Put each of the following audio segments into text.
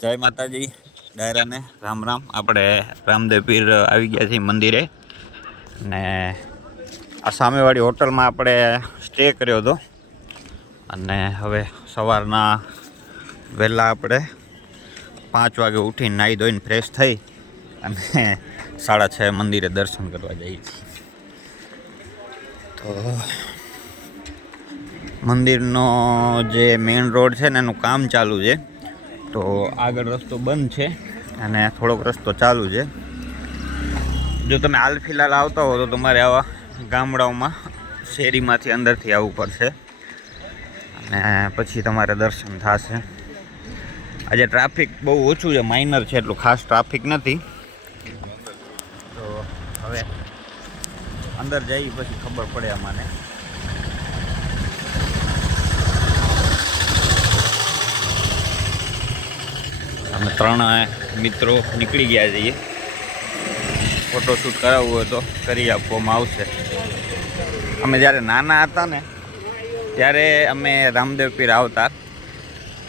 જય માતાજી ડાયરાને રામ રામ. આપણે રામદેવ પીર આવી ગયા છીએ મંદિરે ને આ સામેવાળી હોટલમાં આપણે સ્ટે કર્યો હતો અને હવે સવારના વહેલા આપણે 5 વાગે ઉઠીને નાહી ધોઈને ફ્રેશ થઈ અને 6:30 મંદિરે દર્શન કરવા જઈએ છીએ. તો મંદિરનો જે મેઇન રોડ છે ને એનું કામ ચાલુ છે, તો આગળ રસ્તો બંધ છે અને થોડોક રસ્તો ચાલુ છે. જો તમે હાલ ફિલહાલ આવતા હો તો તમારે આવા ગામડાઓમાં શેરીમાંથી અંદરથી આવવું પડશે અને પછી તમારે દર્શન થશે. આજે ટ્રાફિક બહુ ઓછું છે, માઇનર છે, એટલું ખાસ ટ્રાફિક નથી. તો હવે અંદર જઈ પછી ખબર પડે અમને. અમે 3 મિત્રો નીકળી ગયા છીએ. ફોટોશૂટ કરાવવું હોય તો કરી આપવામાં આવશે. અમે જ્યારે નાના હતા ને ત્યારે અમે રામદેવ પીર આવતા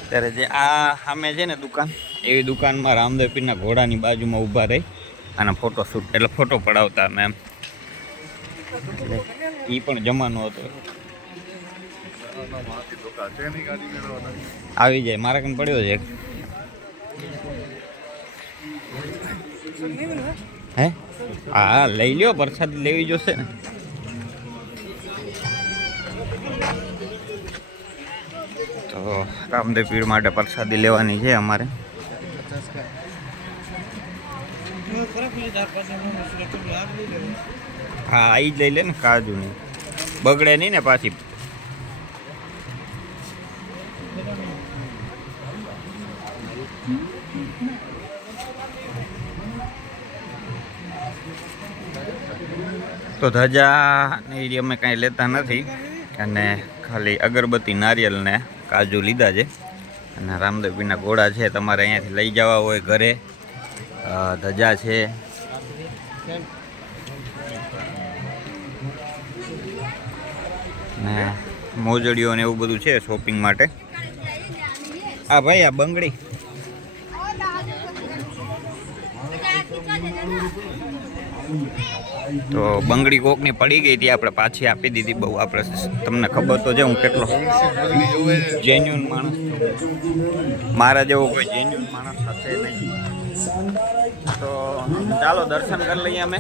ત્યારે જે આ સામે છે ને દુકાન, એવી દુકાનમાં રામદેવ પીરના ઘોડાની બાજુમાં ઊભા રહી અને ફોટોશૂટ એટલે ફોટો પડાવતા અમે એમ. એટલે એ પણ જમાનો હતો. આવી જાય મારા કન પડ્યો છે હે? હા લઈ લ્યો, પ્રસાદી લેવી જોશે ને. તો રામદેવ પીર માટે પ્રસાદી લેવાની છે અમારે. હા એ જ લઈ લે ને, કાજુ નહીં બગડે નહીં ને પાછી. તો ધજા ને અમે કાંઈ લેતા નથી અને ખાલી અગરબત્તી, નારિયેલ ને કાજુ લીધા છે. અને રામદેવ પીરના ઘોડા છે, તમારે અહીંયાથી લઈ જવા હોય ઘરે. ધજા છે ને મોજડીઓ ને એવું બધું છે શોપિંગ માટે. હા ભાઈ આ બંગડી તો બંગડી કોકની પડી ગઈ હતી, આપણે પાછી આપી દીધી. બહુ આપણે તમને ખબર તો છે હું કેટલો જેન્યુન માણસ છું. મારા જેવો કોઈ જેન્યુન માણસ હશે નહીં. તો ચાલો દર્શન કરી લઈએ અમે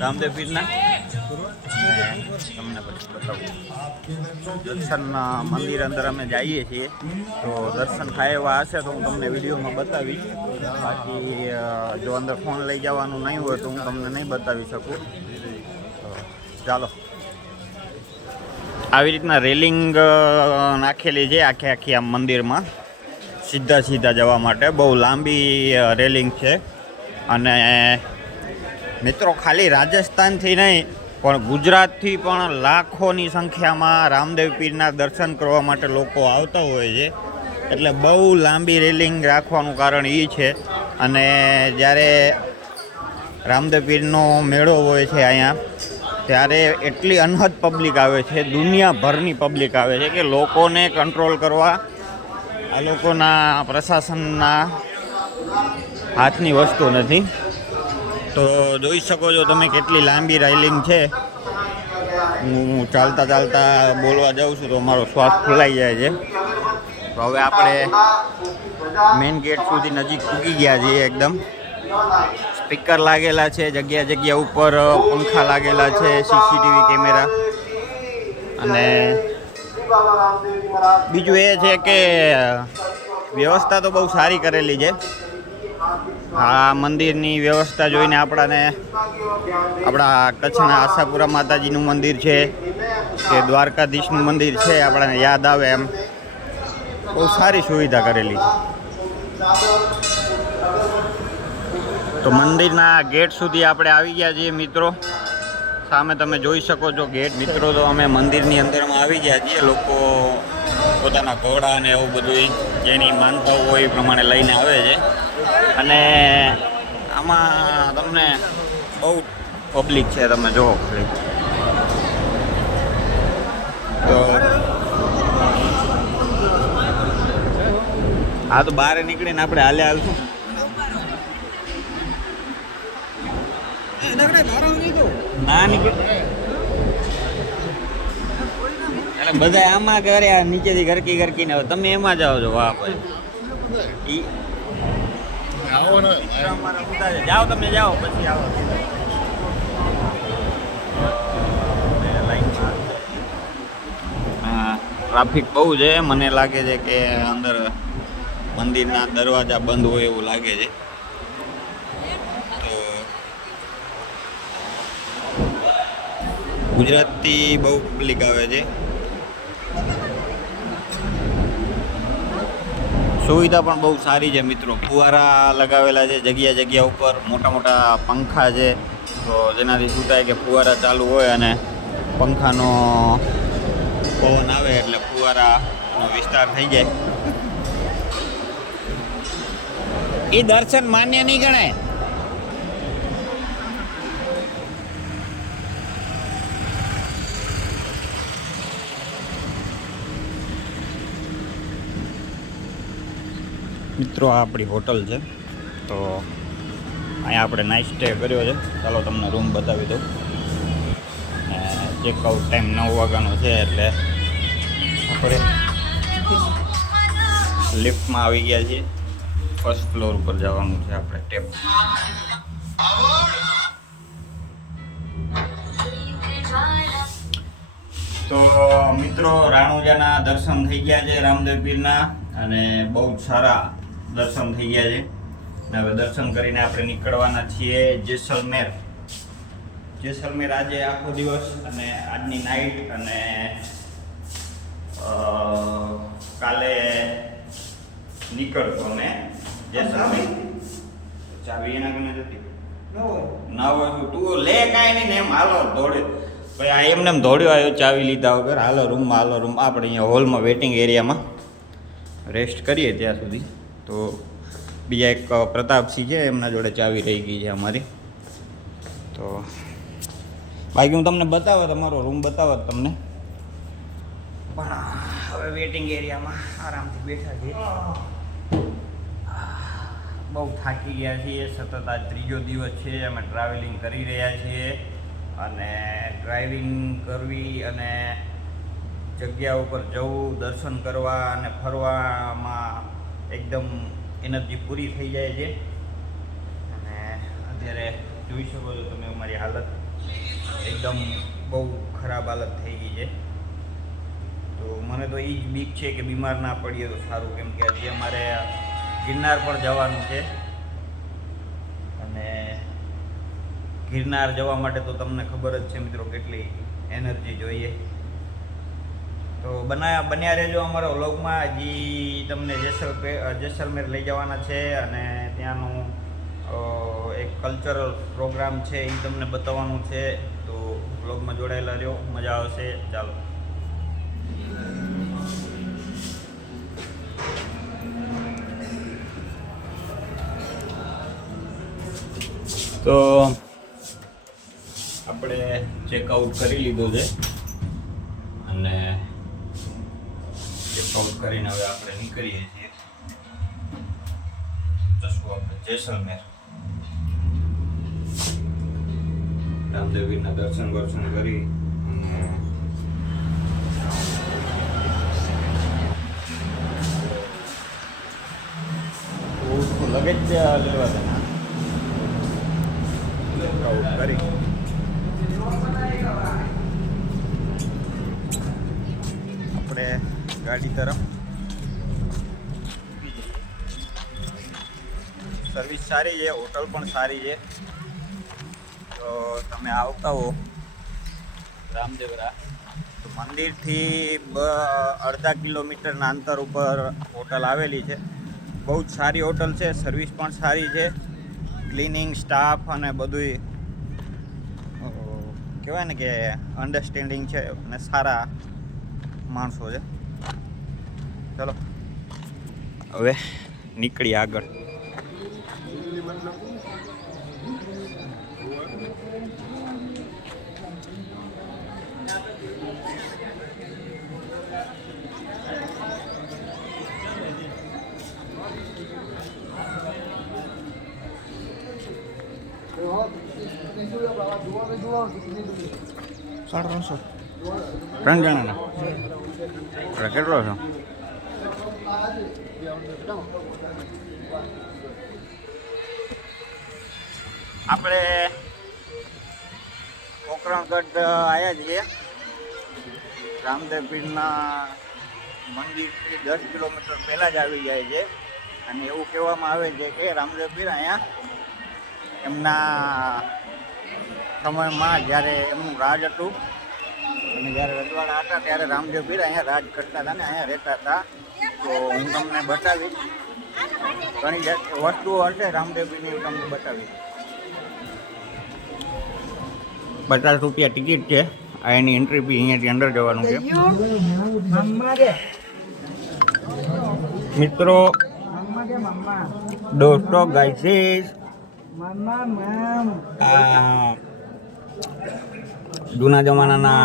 રામદેવ પીરના. તમને પછી બતાવું દર્શન મંદિર અંદર અમે જઈએ છીએ. તો દર્શન થાય એવા હશે તો હું તમને વિડીયોમાં બતાવીશ. બાકી જો અંદર ફોન લઈ જવાનું નહીં હોય તો હું તમને નહીં બતાવી શકું. તો ચાલો. આવી રીતના રેલિંગ નાખેલી છે આખી આમ મંદિરમાં સીધા જવા માટે. બહુ લાંબી રેલિંગ છે. અને મિત્રો ખાલી રાજસ્થાનથી નહીં પણ ગુજરાતથી પણ લાખોની સંખ્યામાં રામદેવ પીરના દર્શન કરવા માટે લોકો આવતા હોય છે. એટલે બહુ લાંબી રેલિંગ રાખવાનું કારણ એ છે. અને જ્યારે રામદેવ પીરનો મેળો હોય છે અહીંયા ત્યારે એટલી અનહદ પબ્લિક આવે છે, દુનિયાભરની પબ્લિક આવે છે કે લોકોને કંટ્રોલ કરવા આ લોકોના પ્રશાસનના હાથની વસ્તુ નથી. તો જોઈ શકો છો તમે કેટલી લાંબી રેલિંગ છે. હું ચાલતા બોલવા જાઉં છું તો મારો શ્વાસ ફૂલાઈ જાય છે. તો હવે આપણે મેઇન ગેટ સુધી નજીક પૂગી ગયા છીએ. એકદમ સ્પીકર લાગેલા છે, જગ્યા ઉપર પંખા લાગેલા છે, સીસીટીવી કેમેરા. અને બીજું એ છે કે વ્યવસ્થા તો બહુ સારી કરેલી છે. આ મંદિરની વ્યવસ્થા જોઈને આપણા કચ્છના આશાપુરા માતાજીનું મંદિર છે કે દ્વારકાધીશનું મંદિર છે આપણાને યાદ આવે એમ. બહુ સારી સુવિધા કરેલી છે. તો મંદિરના ગેટ સુધી આપણે આવી ગયા છીએ મિત્રો. સામે તમે જોઈ શકો છો ગેટ. મિત્રો તો અમે મંદિરની અંદરમાં આવી ગયા છીએ. લોકો પોતાના ઘોડા ને એવું બધું જેની માનતા હોય એ પ્રમાણે લઈને આવે છે. અને આમાં તમને બહુ પબ્લિક છે, તમે જુઓ ખાલી. તો આ તો બહાર નીકળીને આપણે હાલે હાલશું. ના નીકળ એટલે બધા આમાં કરે, આ નીચેથી ગરકી ગરકી ને તમે એમાં જાઓ છો. વાહ ભાઈ જાઓ, તમે જાઓ પછી આવો. ટ્રાફિક બહુ છે. મને લાગે છે કે અંદર મંદિરના દરવાજા બંધ હોય એવું લાગે છે. તો ગુજરાતથી બહુ પબ્લિક આવે છે. સુવિધા પણ બહુ સારી છે મિત્રો. ફુવારા લગાવેલા છે જગ્યા જગ્યા ઉપર, મોટા મોટા પંખા છે. તો જેનાથી શું થાય કે ફુવારા ચાલુ હોય અને પંખાનો પવન આવે એટલે ફુવારાનો વિસ્તાર થઈ જાય. એ દર્શન માન્ય નહીં ગણાય. મિત્રો આ આપણી હોટલ છે. તો અહીંયા આપણે નાઇટ સ્ટે કર્યો છે. ચાલો તમને રૂમ બતાવી દઉં. ચેકઆઉટ ટાઈમ 9 વાગ્યાનો છે એટલે આપણે લિફ્ટમાં આવી ગયા છીએ. ફર્સ્ટ ફ્લોર ઉપર જવાનું છે આપણે ટેપ. તો મિત્રો રાણુજાના દર્શન થઈ ગયા છે રામદેવ પીરના, અને બહુ જ સારા દર્શન થઈ ગયા છે. હવે દર્શન કરીને આપણે નીકળવાના છીએ જેસલમેર. જેસલમેર આજે આખો દિવસ અને આજની નાઈટ, અને કાલે નીકળતો ને જેસલમેર. ચાવી એના કને જતી ના હોય તું લે કાંઈ નહીં ને એમ હાલો દોડે. ભાઈ આ એમને એમ દોડ્યો આવ્યો ચાવી લીધા વગર. હાલો રૂમમાં, હાલો રૂમ. આપણે અહીંયા હોલમાં વેટિંગ એરિયામાં રેસ્ટ કરીએ ત્યાં સુધી. તો બીજા એક પ્રતાપસિંહ છે, એમના જોડે ચાવી રહી ગઈ છે અમારી. તો બાકી હું તમને બતાવો, તમારો રૂમ બતાવો તમને. પણ હવે વેટિંગ એરિયામાં આરામથી બેઠા છીએ. બહુ થાકી ગયા છીએ. સતત આજ 3જો દિવસ છે અમે ટ્રાવેલિંગ કરી રહ્યા છીએ, અને ડ્રાઇવિંગ કરવી અને જગ્યા ઉપર જવું, દર્શન કરવા અને ફરવામાં એકદમ એનર્જી પૂરી થઈ જાય છે. અને અત્યારે જોઈ શકો છો તમે અમારી હાલત એકદમ બહુ ખરાબ હાલત થઈ ગઈ છે. તો મને તો એ જ બીક છે કે બીમાર ના પડીએ તો સારું, કેમ કે હજી અમારે ગિરનાર પર જવાનું છે. અને ગિરનાર જવા માટે તો તમને ખબર જ છે મિત્રો કેટલી એનર્જી જોઈએ. તો બન્યા રહેજો અમારા વ્લોગમાં. હજી તમને જેસલમેર લઈ જવાના છે, અને ત્યાંનું એક કલ્ચરલ પ્રોગ્રામ છે એ તમને બતાવવાનું છે. તો વ્લોગમાં જોડાયેલા રહ્યો, મજા આવશે. ચાલો. તો આપણે ચેકઆઉટ કરી લીધું છે, અને ચેકઆઉટ કરીને હવે આપણે નીકળીએ છીએ. જશું આપણે જેસલમેર. રામદેવીના દર્શન કરી લગેજ લેવા દેના કરી આપણે ગાડી તરફ. સર્વિસ સારી છે, હોટલ પણ સારી છે. તો તમે આવતા હો રામદેવરા તો મંદિરથી 1.5 કિલોમીટરના અંતર ઉપર હોટલ આવેલી છે. બહુ જ સારી હોટલ છે, સર્વિસ પણ સારી છે, ક્લિનિંગ સ્ટાફ અને બધુંય કહેવાય ને કે અન્ડરસ્ટેન્ડિંગ છે, અને સારા માણસો છે. ચલો હવે નીકળીએ આગળ. ₹350. 3 જણાના એટલે કેટલો છે? આપણે પોકરણગઢ આવ્યા છીએ. રામદેવ પીરના મંદિરથી 10 કિલોમીટર પહેલાં જ આવી જાય છે. અને એવું કહેવામાં આવે છે કે રામદેવ પીર અહીંયા એમના સમયમાં જ્યારે એમનું રાજ હતું અને જ્યારે રજવાડા હતા ત્યારે રામદેવ પીર અહીંયા રાજ કરતા હતા ને અહીંયા રહેતા હતા. તો હું તમને બતાવીશ, ઘણી વસ્તુઓ હશે રામદેવ પીરની, હું તમને બતાવીશ. ₹50 ટિકિટ છે. આ એની એન્ટ્રી ફી, અહીંયાથી અંદર જવાનું છે. મિત્રો, દોસ્તો, ગાઈસીસ, જૂના જમાનાના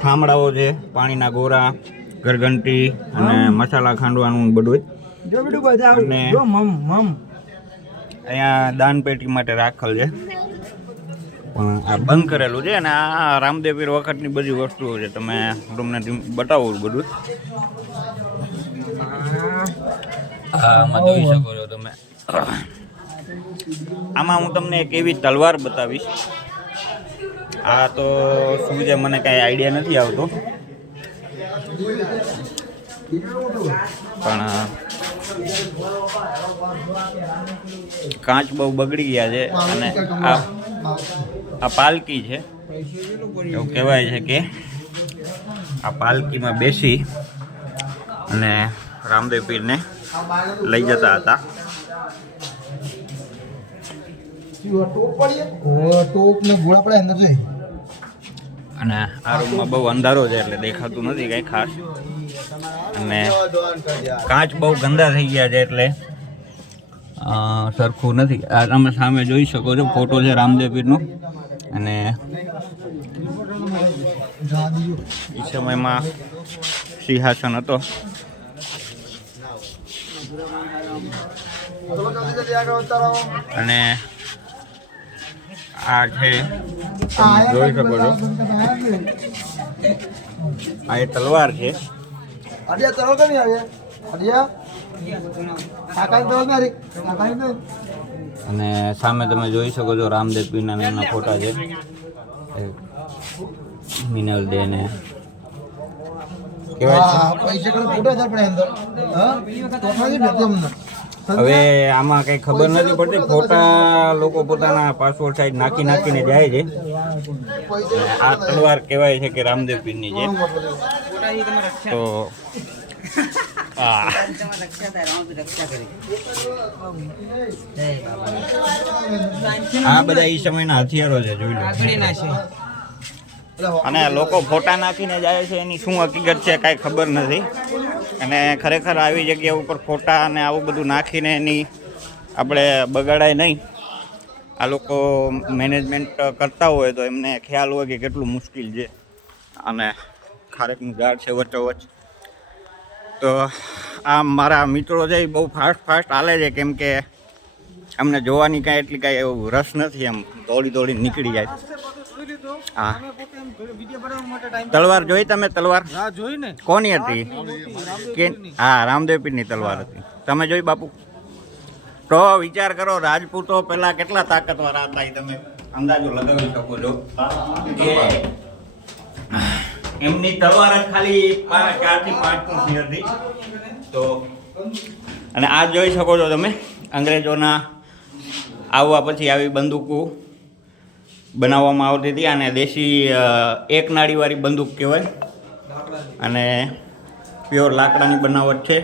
ઠામડાઓ છે, પાણીના ગોરા, ઘરઘંટી અને મસાલા ખાંડવાનું બધું. અને અહીંયા દાન પેટી માટે રાખેલ છે, પણ આ બંધ કરેલું છે. અને આ રામદેવ પીર વખતની બધી વસ્તુઓ છે. તમે તમને બતાવું બધું. આમાં જોઈ શકો છો તમે. આમાં હું તમને એક એવી તલવાર બતાવીશ. આ તો શું છે મને કાંઈ આઈડિયા નથી આવતો, પણ કાચ બહુ બગડી ગયા છે. અને આ પાલકી છે. એવું કહેવાય છે કે આ પાલકીમાં બેસી અને રામદેવ પીરને લઈ જતા હતા. અને આ રૂમમાં બહુ અંધારો છે એટલે દેખાતું નથી કંઈ ખાસ. અને કાચ બહુ ગંદા થઈ ગયા છે એટલે સરખું નથી. આ તમે સામે જોઈ શકો છો, ફોટો છે રામદેવ પીરનો. અને એ સમયમાં સિંહાસન હતો. અને આ છે, તમે જોઈ શકો છો, આ એ તલવાર છે. અને સામે તમે જોઈ શકો છો રામદેવ પીરના નાના ફોટા છે. મિનલ દે ને હવે આમાં કઈ ખબર નથી પડતી. ફોટા લોકો પોતાના પાસપોર્ટ સાઈઝ નાખીને જાય છે. આ તલવાર કહેવાય છે કે રામદેવ પીરની છે. તો આ બધા એ સમયના હથિયારો છે, જોઈ લો. અને લોકો ફોટા નાખીને જાય છે, એની શું હકીકત છે કાંઈ ખબર નથી. અને ખરેખર આવી જગ્યા ઉપર ફોટા અને આવું બધું નાખીને એની આપણે બગાડાય નહીં. આ લોકો મેનેજમેન્ટ કરતા હોય તો એમને ખ્યાલ હોય કે કેટલું મુશ્કેલ છે. અને ખારેકનું ઝાડ છે વચ્ચોવચ્ચ. તો આ મારા મિત્રો છે એ બહુ ફાસ્ટ હાલે છે, કેમ કે અમને જોવાની કાંઈ એટલી કાંઈ એવું રસ નથી. એમ દોડી નીકળી જાય. હા, તલવાર જોઈ તમે? તલવાર કોની હતી? હા, રામદેવ પીરની તલવાર હતી. તમે જોઈ બાપુ? તો વિચાર કરો, રાજપૂતો પેલા કેટલા તાકાતવાર હતા એ તમે અંદાજો લગાવી શકો છો. કે એમની તલવાર જ ખાલી 4 થી 5 ફૂટની હતી. તો અને આ જોઈ શકો છો તમે, અંગ્રેજોના આવવા પછી આવી બંદૂકો બનાવવામાં આવતી હતી. અને દેશી એક નાળીવાળી બંદૂક કહેવાય. અને પ્યોર લાકડાની બનાવટ છે.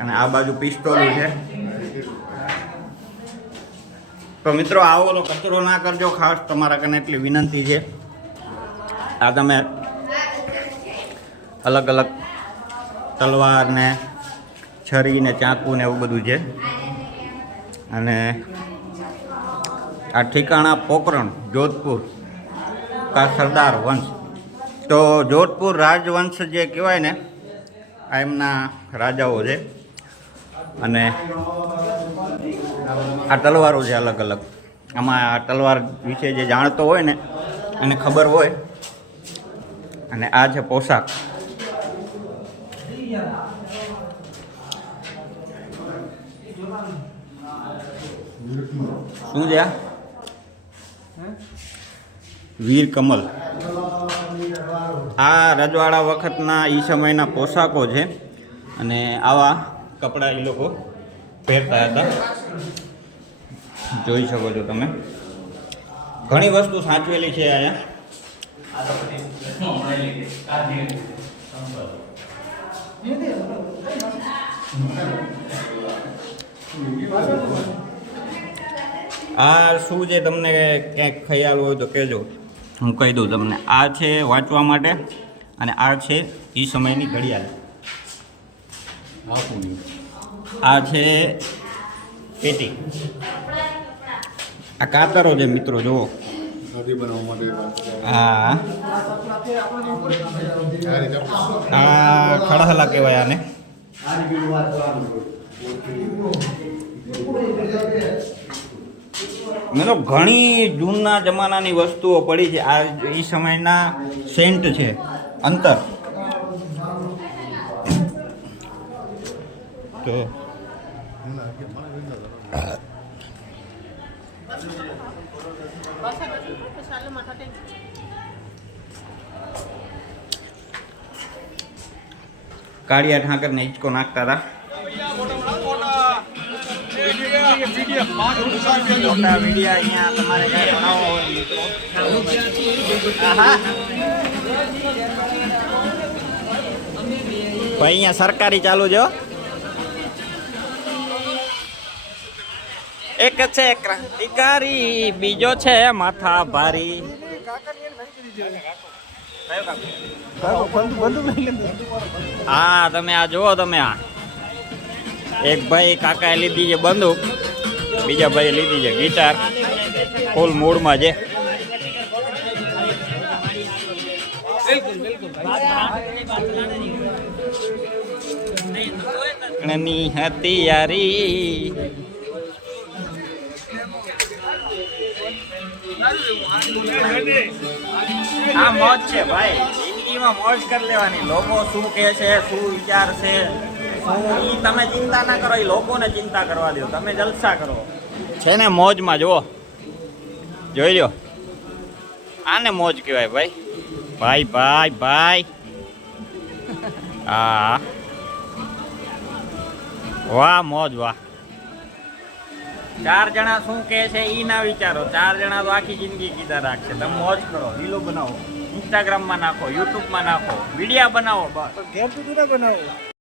અને આ બાજુ પિસ્તોલ છે. તો મિત્રો, આવો તો કચરો ના કરજો, ખાસ તમારા કને એટલી વિનંતી છે. આ તમે અલગ અલગ તલવાર ને છરી ને ચાકુ ને એવું બધું છે. અને આ ઠિકાણા પોકરણ, જોધપુર કા સરદાર વંશ. તો જોધપુર રાજવંશ જે કહેવાય ને, આ એમના રાજાઓ છે. અને આ તલવારો છે અલગ અલગ. આમાં તલવાર વિશે જે જાણતો હોય ને એને ખબર હોય. અને આ છે પોશાક. શું છે આ? વીર કમલ. આ રજવાડા વખતના એ સમયના પોશાકો છે અને આવા કપડાં એ લોકો પહેરતા હતા. જોઈ શકો છો તમે. ઘણી વસ્તુ સાચવેલી છે અહીંયા. આ શું છે તમને ક્યાંક ખ્યાલ હોય તો કહેજો, હું કહી દઉં તમને. આ છે વાંચવા માટે અને આ છે એ સમયની ઘડિયાળ. આ છે પેટી. આ કાતરો છે મિત્રો, જુઓ. હા, આ ખડહલા કહેવાય આને. મેં ઘણી જૂના જમાનાની વસ્તુઓ પડી છે. આ એ સમયના સેન્ટ છે. અંતર તો કાળિયા ઠાકરને હિંચકો નાખતા હતા. મોટા વિડિયા અહીંયા તમારે કાંઈ બનાવવો હોય મિત્રો. ભાઈ અહીંયા સરકારી ચાલુ છે. એક છે ક્રાંતિકારી, બીજો છે માથા ભારી. હા, તમે આ જુઓ. તમે આ એક ભાઈ કાકાએ લીધી છે બંદૂક, બીજા ભાઈએ લીધી છે ગિટાર. ફૂલ મૂડમાં છે. ની હતિયારી. આ મોજ છે ભાઈ. જિંદગીમાં મોજ કરી લેવાની. લોકો શું કહે છે, શું વિચાર છે, ઈ તમે ચિંતા ના કરો. એ લોકોને ચિંતા કરવા દો. તમે જલસા કરો. છે ને મોજમાં. જુઓ, જોઈ લો. આને મોજ કહેવાય ભાઈ. ભાઈ ભાઈ ભાઈ. હા, વાહ મોજ વાહ. 4 જણા શું કહે છે ઈ ના વિચારો. 4 જણા તો આખી જિંદગી કીધા રાખશે. તમે મોજ કરો, રીલો બનાવો, ઇન્સ્ટાગ્રામમાં નાખો, યુટ્યુબમાં નાખો, વિડીયા બનાવો. બસ ઘેર સુધી ના બનાવો.